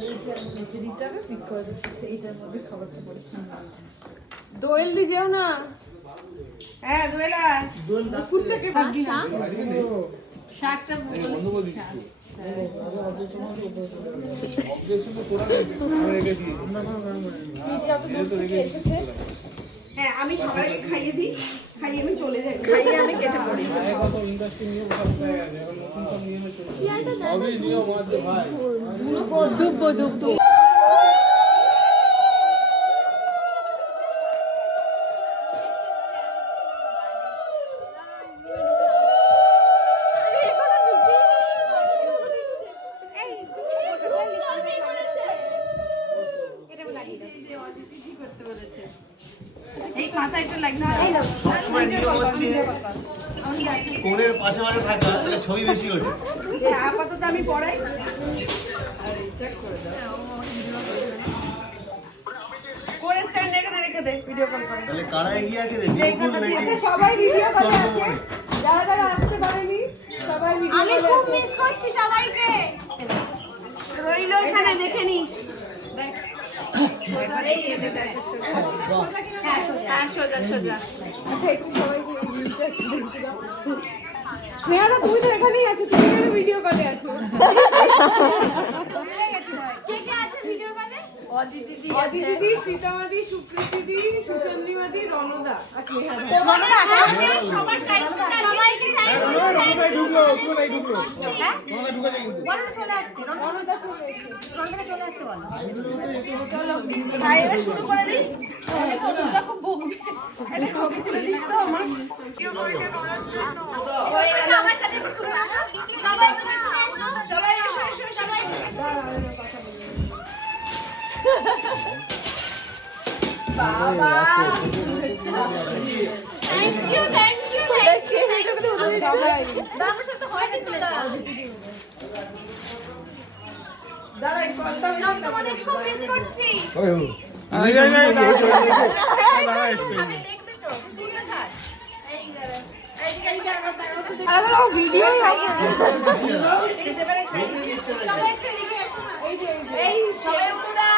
রেখে দিতে হবে বিকজ এইটার মধ্যে খাবারটা পরে দোয়েল দি যেও না হ্যাঁ দোয়েলা দুপুর থেকে ভাবছি না শাকটা এসেছে হ্যাঁ আমি সবাইকে খাইয়ে দিই খাইয়ে আমি চলে যাই। খাইয়ে আমি কেটে পড়ি। কত ইন্ডাস্ট্রি নিয়ে কথা বলতে গেছে এখন নতুন সব নিয়ে এসেছে কি একটা দাদা দুব দুব এই মাথায় একটু এই নাও। সবসময় নিয়ম হচ্ছে কোণের পাশে পাশে থাকা তাহলে ছবি বেশি ওঠে। আপাতত আমি পড়াই। করে স্ট্যান্ড এখানে রেখে দে ভিডিও কল করে। তাহলে কারা এগিয়ে আছে রে? রেখাটা সবাই ভিডিও কলে আছে। যারা যারা আসতে পারেনি সবাই ভিডিও আমি খুব মিস করছি সবাইকে। রইল এখানে দেখে নিস। দেখ। হ্যাঁ, হ্যাঁ, সোজা সোজা। আচ্ছা একটু তুমি তো এখানেই আছো তুমি ভিডিও কলে আছো। কলে অদি দিদি অদি সীতামাদি সুপ্রীতি সুচন্দ্রিমাদি রণদা। আর স্নেহাদা সবার টাইমটা সবাইকে টাইম ঢুকলো ওখানে ঢুকলো। হ্যাঁ ওখানে চলে আসতে রণদা চলে এসো রনটাকে চলে আসতে বলো। চলো তাই এবার শুরু করে দিই। তাহলে খুব বকবে একটা ছবি তুলে দিস তো আমার। সবাই এসো এসো সবাই বাবা থ্যাংক ইউ থ্যাংক ইউ সবাই আমার সাথে হয় না তুলে দাঁড়াও দাঁড়াই কলটা তোমাদের খুব মিস করছি আই আই আই দাঁড়া এসছে আমি দেখবে তো তুই না থাক এই সবাই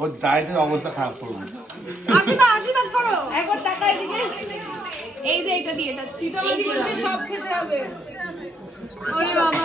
ওর ডায়েটের অবস্থা খারাপ করব। আশীর্বাদ আশীর্বাদ করো। একবার টাকা এদিকে। এই যে এটা দিয়ে এটা সব খেতে হবে। ওরে বাবা।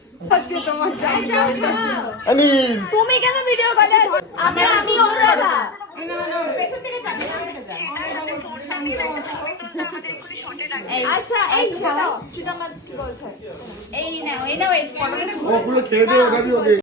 হচ্ছে তোমার আমি তুমি কেন ভিডিও কলে আছো? আমি আমি অনুরাধা। আচ্ছা এই কি বলছে? এই নাও এই নাও এই ফটো খেয়ে